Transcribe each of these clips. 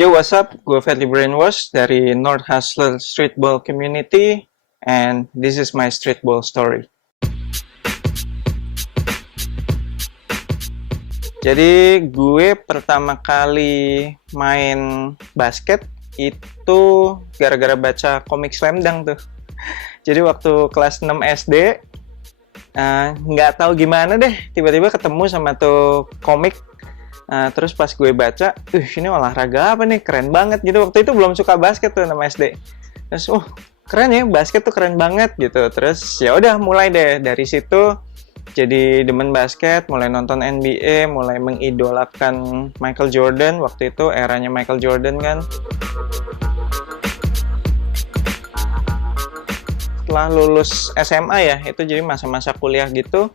Yo, what's up? Gue Fredly Brainwash dari North Hustler Streetball Community, and this is my streetball story. Jadi, gue pertama kali main basket itu gara-gara baca komik Slam Dunk tuh. Jadi, waktu kelas 6 SD, nggak tahu gimana deh, tiba-tiba ketemu sama tuh komik. Terus pas gue baca, ini olahraga apa nih, keren banget gitu. Waktu itu belum suka basket tuh 6 SD. Terus, keren ya, basket tuh keren banget gitu. Terus ya udah mulai deh dari situ jadi demen basket, mulai nonton NBA, mulai mengidolakan Michael Jordan. Waktu itu eranya Michael Jordan kan. Setelah lulus SMA ya, itu jadi masa-masa kuliah gitu.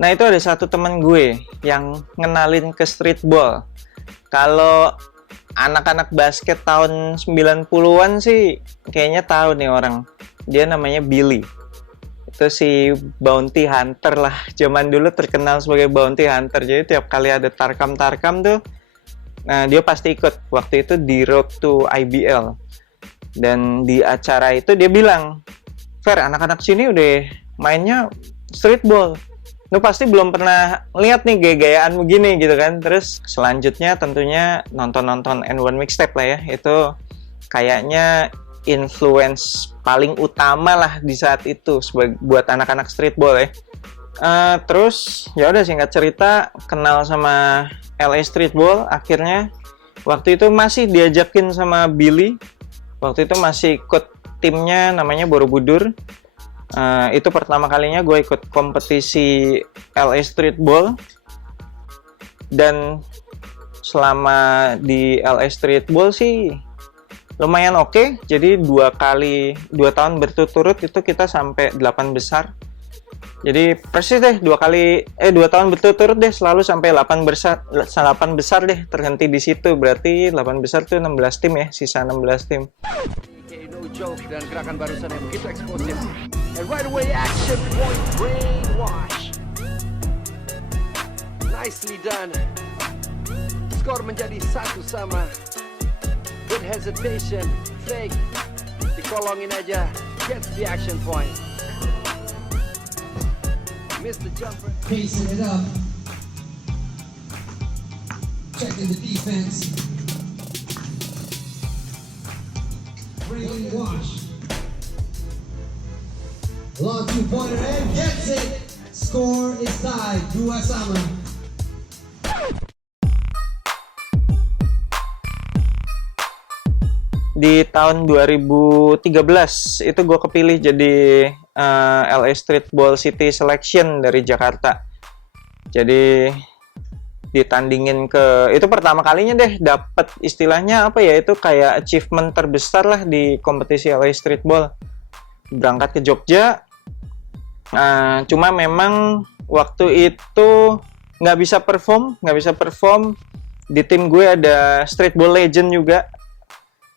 Nah, itu ada satu teman gue yang ngenalin ke streetball. Kalau anak-anak basket tahun 90-an sih kayaknya tahu nih orang. Dia namanya Billy. Itu si bounty hunter lah. Zaman dulu terkenal sebagai bounty hunter. Jadi tiap kali ada tarkam-tarkam tuh, nah dia pasti ikut. Waktu itu di Road to IBL. Dan di acara itu dia bilang, "Fer, anak-anak sini udah mainnya streetball. Lu pasti belum pernah lihat nih gaya-gayaan begini gitu kan." Terus selanjutnya tentunya nonton-nonton N1 Mixtape lah ya. Itu kayaknya influence paling utama lah di saat itu buat anak-anak streetball ya. Terus ya udah, singkat cerita kenal sama LA Streetball akhirnya. Waktu itu masih diajakin sama Billy. Waktu itu masih ikut timnya namanya Borobudur. Itu pertama kalinya gue ikut kompetisi LA Streetball, dan selama di LA Streetball sih lumayan oke. Jadi 2 tahun berturut-turut itu kita sampai 8 besar. Jadi persis deh 2 tahun berturut-turut deh selalu sampai 8 besar deh, terhenti di situ. Berarti 8 besar tuh 16 tim ya, sisa 16 tim. Joke dan gerakan barusan yang begitu eksplosif. And right away action point Brainwash. Nicely done. Skor menjadi 1-1. Good hesitation, fake. Dikolongin aja. Gets the action point. Missed the jumper. Pacing it up. Checking the defense. Brainwash. Long two-pointer and gets it. Score is tied. 2-2. Di tahun 2013 itu gue kepilih jadi LA Streetball City Selection dari Jakarta. Jadi ditandingin itu pertama kalinya deh dapat istilahnya apa ya, itu kayak achievement terbesar lah di kompetisi LA Streetball. Berangkat ke Jogja, cuma memang waktu itu nggak bisa perform. Di tim gue ada streetball legend juga,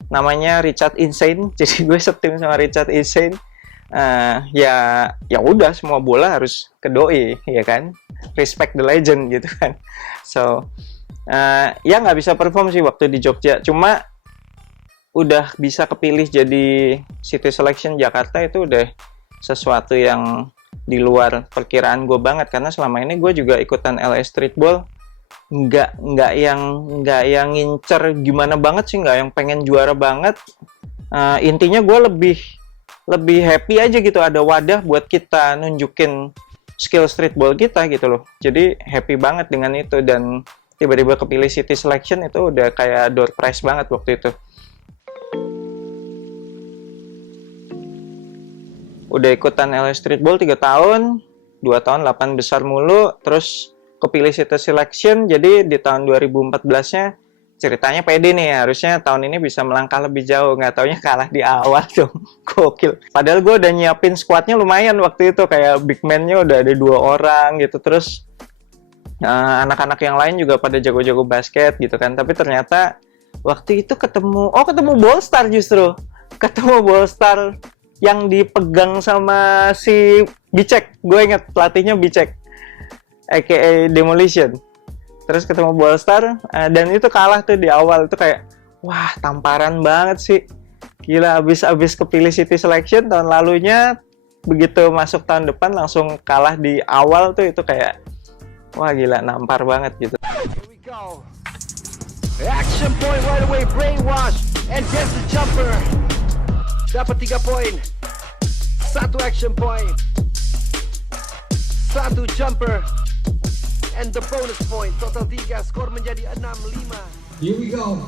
namanya Richard Insane. Jadi gue setim sama Richard Insane. Ya udah, semua bola harus ke doi ya kan, respect the legend gitu kan. So ya nggak bisa perform sih waktu di Jogja, cuma udah bisa kepilih jadi City Selection Jakarta. Itu udah sesuatu yang di luar perkiraan gue banget, karena selama ini gue juga ikutan LA Streetball nggak yang ngincer gimana banget sih, nggak yang pengen juara banget. Intinya gue lebih happy aja gitu, ada wadah buat kita nunjukin skill streetball kita gitu loh. Jadi happy banget dengan itu, dan tiba-tiba kepilih City Selection itu udah kayak door prize banget waktu itu. Udah ikutan LA Streetball 3 tahun, 2 tahun 8 besar mulu, terus kepilih City Selection. Jadi di tahun 2014-nya ceritanya pede nih, harusnya tahun ini bisa melangkah lebih jauh. Nggak taunya kalah di awal dong. Gokil. Padahal gue udah nyiapin squadnya lumayan waktu itu, kayak big man-nya udah ada 2 orang gitu. Terus anak-anak yang lain juga pada jago-jago basket gitu kan. Tapi ternyata waktu itu ketemu Ballstar justru. Ketemu Ballstar yang dipegang sama si Bicek. Gue inget pelatihnya Bicek, aka Demolition. Terus ketemu Ballstar, dan itu kalah tuh di awal. Itu kayak, wah tamparan banget sih. Gila, abis kepilih City Selection tahun lalunya, begitu masuk tahun depan langsung kalah di awal tuh, itu kayak wah gila, nampar banget gitu. Here we go. Action point right away, brainwash. And gets the jumper. Dapat 3 poin. 1 action point. 1 jumper. And the bonus point. Total 3, skor menjadi 6-5. Here we go.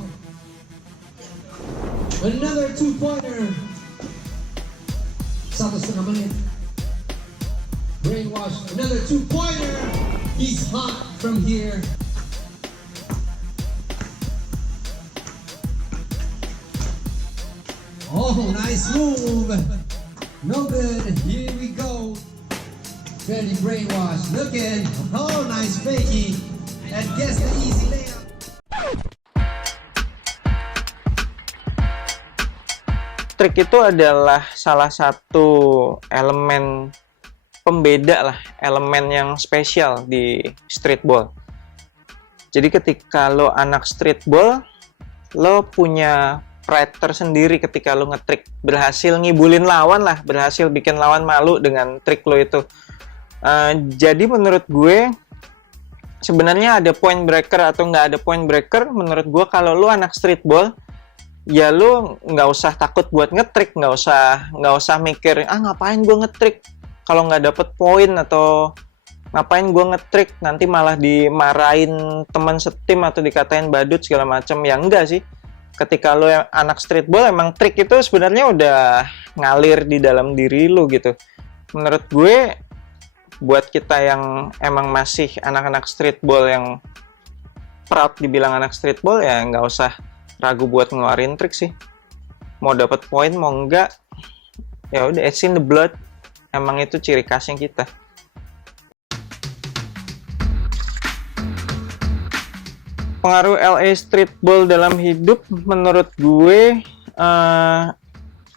Another 2-pointer. 1,5 menit. Brainwash, another 2-pointer. He's hot from here. Oh, nice move. No good. Here we go. Very Brainwash looking. Oh, nice fakie. And gets the easy layup. Trik itu adalah salah satu elemen pembeda lah, elemen yang spesial di streetball. Jadi ketika lo anak streetball, lo punya pride tersendiri ketika lo ngetrik, berhasil ngibulin lawan lah, berhasil bikin lawan malu dengan trik lo itu. Jadi menurut gue sebenarnya ada point breaker atau nggak ada point breaker, menurut gue kalau lo anak streetball, ya lu nggak usah takut buat ngetrik, nggak usah mikir ngapain gue ngetrik kalau nggak dapet poin, atau ngapain gue ngetrik nanti malah dimarahin teman setim atau dikatain badut segala macam. Ya enggak sih, ketika lu anak streetball emang trik itu sebenarnya udah ngalir di dalam diri lu gitu. Menurut gue buat kita yang emang masih anak-anak streetball yang proud dibilang anak streetball, ya nggak usah ragu buat ngeluarin trik sih. Mau dapat poin mau enggak, ya udah, it's in the blood. Emang itu ciri khasnya kita. Pengaruh LA streetball dalam hidup menurut gue,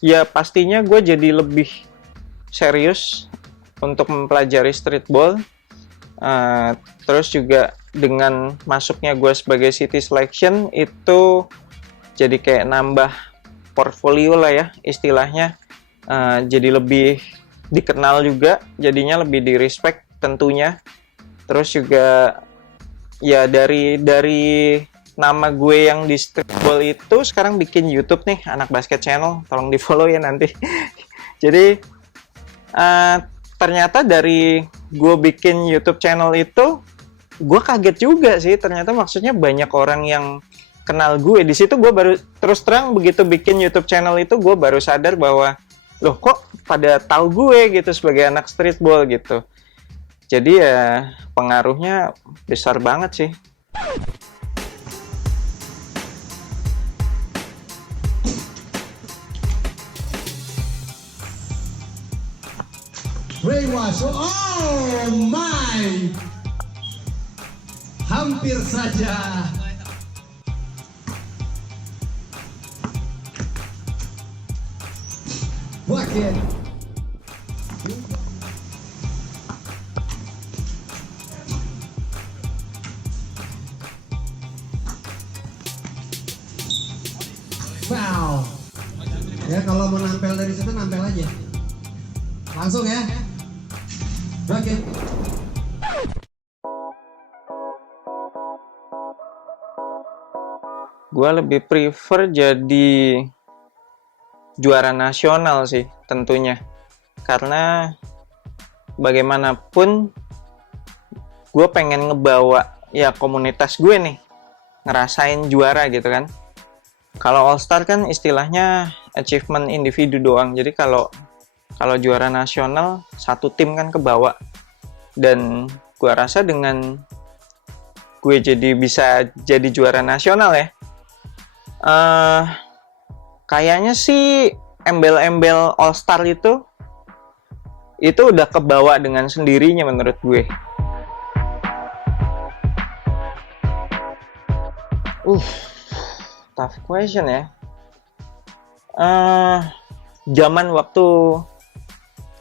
ya pastinya gue jadi lebih serius untuk mempelajari streetball. Terus juga dengan masuknya gue sebagai City Selection itu jadi kayak nambah portfolio lah ya istilahnya, jadi lebih dikenal juga, jadinya lebih di respect tentunya. Terus juga ya dari nama gue yang di streetball itu sekarang bikin YouTube nih, Anak Basket Channel, tolong di follow ya nanti. Jadi ternyata dari gue bikin YouTube channel itu, gue kaget juga sih, ternyata maksudnya banyak orang yang kenal gue. Di situ gue baru, terus terang begitu bikin YouTube channel itu, gue baru sadar bahwa loh kok pada tahu gue gitu sebagai anak streetball gitu. Jadi ya pengaruhnya besar banget sih. Brainwash, oh my. Hampir saja. Bucket. Foul. Ya kalau mau nampel dari situ nampel aja. Langsung ya. Bucket. Gue lebih prefer jadi juara nasional sih tentunya, karena bagaimanapun gue pengen ngebawa ya komunitas gue nih ngerasain juara gitu kan. Kalau All Star kan istilahnya achievement individu doang, jadi kalau juara nasional satu tim kan kebawa. Dan gue rasa dengan gue bisa jadi juara nasional ya, kayaknya sih embel-embel All Star itu udah kebawa dengan sendirinya menurut gue. Tough question ya. Zaman waktu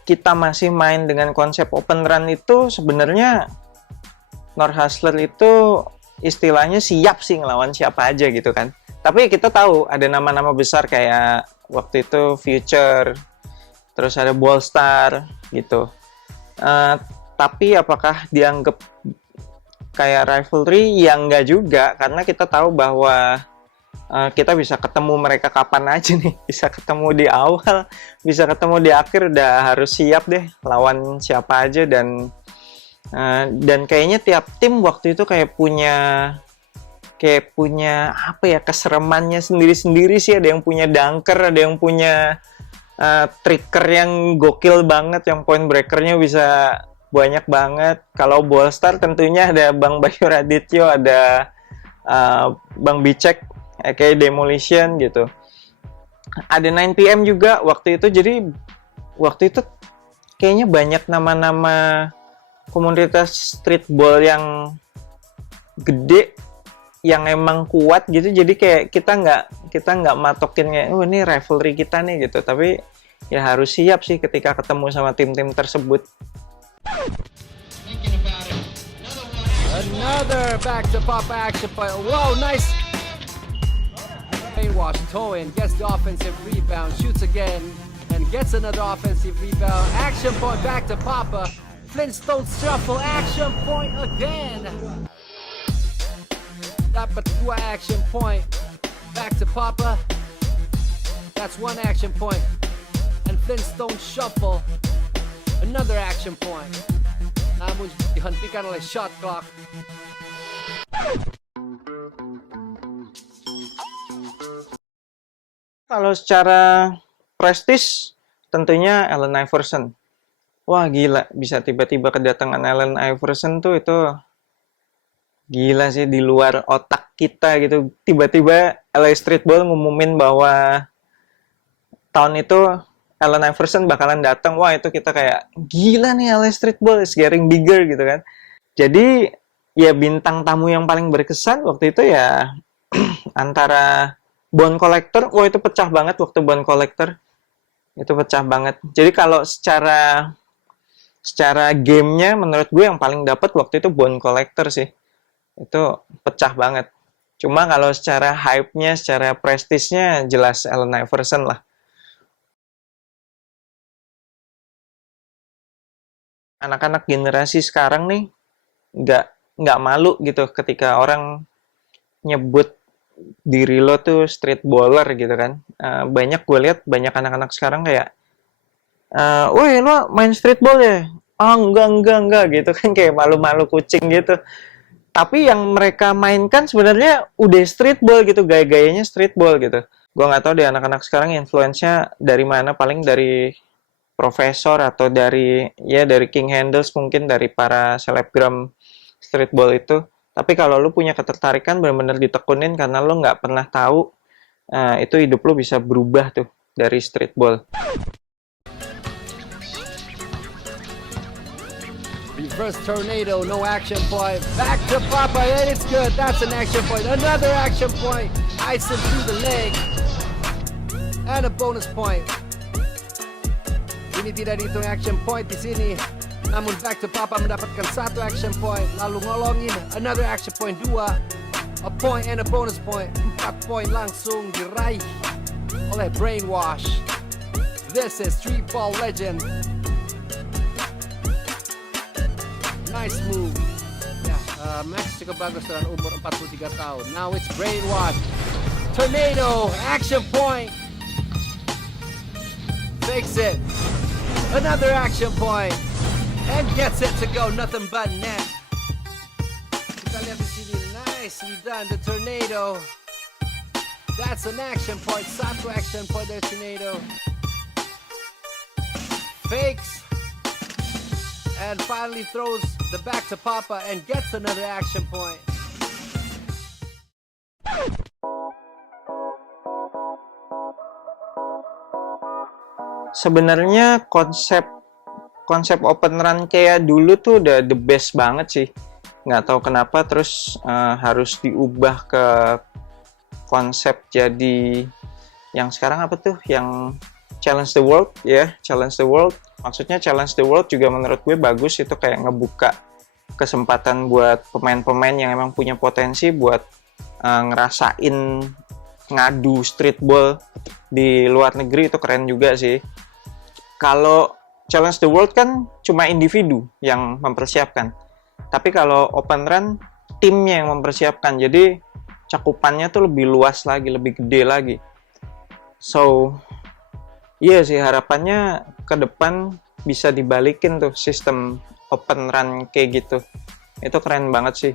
kita masih main dengan konsep open run itu, sebenarnya North Hustler itu istilahnya siap sih ngelawan siapa aja gitu kan. Tapi kita tahu ada nama-nama besar kayak waktu itu Future, terus ada Ballstar gitu. Tapi apakah dianggap kayak rivalry? Ya enggak juga, karena kita tahu bahwa kita bisa ketemu mereka kapan aja nih. Bisa ketemu di awal, bisa ketemu di akhir, udah harus siap deh lawan siapa aja. Dan kayaknya tiap tim waktu itu kayak punya apa ya, keseremannya sendiri-sendiri sih. Ada yang punya dunker, ada yang punya trigger yang gokil banget, yang point breakernya bisa banyak banget. Kalau Ballstar tentunya ada Bang Bayu Radityo, ada Bang Bicek kayak Demolition gitu. Ada 9PM juga waktu itu. Jadi waktu itu kayaknya banyak nama-nama komunitas streetball yang gede, yang emang kuat gitu. Jadi kayak kita nggak matokinnya, oh ini rivalry kita nih gitu. Tapi ya harus siap sih ketika ketemu sama tim-tim tersebut. Another back to Papa action point. Whoa, nice. Brainwash, Toin gets the offensive rebound, shoots again, and gets another offensive rebound. Action point back to Papa. Flintstone shuffle, action point again. Dapat dua action point. Back to Papa. That's one action point. And Flintstone shuffle. Another action point. Namun dihentikan oleh shot clock. Kalau secara prestis, tentunya Allen Iverson. Wah gila, bisa tiba-tiba kedatangan Allen Iverson tuh itu gila sih, di luar otak kita gitu. Tiba-tiba LA Streetball ngumumin bahwa tahun itu Allen Iverson bakalan datang. Wah itu kita kayak gila nih, LA Streetball is getting bigger gitu kan. Jadi ya bintang tamu yang paling berkesan waktu itu ya antara Bone Collector. Wah itu pecah banget waktu Bone Collector. Itu pecah banget. Jadi kalau secara gamenya menurut gue yang paling dapat waktu itu Bone Collector sih. Itu pecah banget. Cuma kalau secara hype-nya, secara prestisnya jelas Allen Iverson lah. Anak-anak generasi sekarang nih nggak malu gitu ketika orang nyebut diri lo tuh streetballer gitu kan. Banyak gue lihat banyak anak-anak sekarang kayak woi lo main streetball ya? Enggak gitu kan, kayak malu-malu kucing gitu. Tapi yang mereka mainkan sebenarnya udah streetball gitu, gaya-gayanya streetball gitu. Gue nggak tahu deh anak-anak sekarang influence-nya dari mana, paling dari profesor atau dari King Handles, mungkin dari para selebgram streetball itu. Tapi kalau lu punya ketertarikan, benar-benar ditekunin karena lu nggak pernah tahu, itu hidup lu bisa berubah tuh dari streetball. Reverse tornado, no action point. Back to Papa, and it's good. That's an action point. Another action point. Ice him through the leg. And a bonus point. Ini tidak dihitung action point di sini. Namun back to Papa mendapatkan satu action point. Lalu ngolongin another action point, 2. A point and a bonus point. 4 point langsung diraih oleh Brainwash. This is Streetball Legend. Nice move. Yeah, Max cukup bagus dengan umur 43 tahun. Now it's Brainwash. Tornado, action point. Fakes it. Another action point. And gets it to go, nothing but net. Kita lihat di sini, nicely done, the tornado. That's an action point, satu action point dari tornado. Fakes. And finally throws the back to Papa and gets another action point. Sebenarnya konsep open run kayak dulu tuh udah the best banget sih. Nggak tahu kenapa terus harus diubah ke konsep jadi yang sekarang apa tuh, yang challenge the world ya, challenge the world. Maksudnya challenge the world juga menurut gue bagus, itu kayak ngebuka kesempatan buat pemain-pemain yang emang punya potensi buat ngerasain ngadu streetball di luar negeri itu keren juga sih. Kalau Challenge the World kan cuma individu yang mempersiapkan. Tapi kalau Open Run, timnya yang mempersiapkan. Jadi cakupannya tuh lebih luas lagi, lebih gede lagi. So, iya sih harapannya ke depan bisa dibalikin tuh sistem Open Run kayak gitu. Itu keren banget sih.